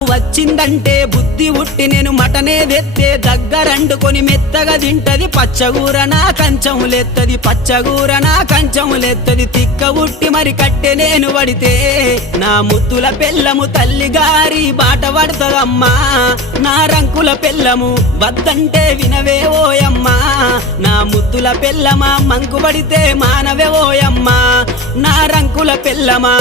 వచ్చిందంటే బుద్ధి ఉట్టి నేను మటనే తెత్తే దగ్గరండుకొని మెత్తగా తింటది పచ్చగూర నా కంచములెత్తది పచ్చగూర నా కంచములెత్తది తిక్క ఉట్టి మరి కట్టె నేను పడితే నా ముత్తుల పెళ్ళము తల్లి గారి బాట పడతదమ్మా నా రంకుల పెళ్ళము వద్దంటే వినవే ఓయమ్మా నా ముత్తుల పెళ్ళమా మంకు పడితే మానవే ఓయమ్మా నా రంకుల పెళ్ళమా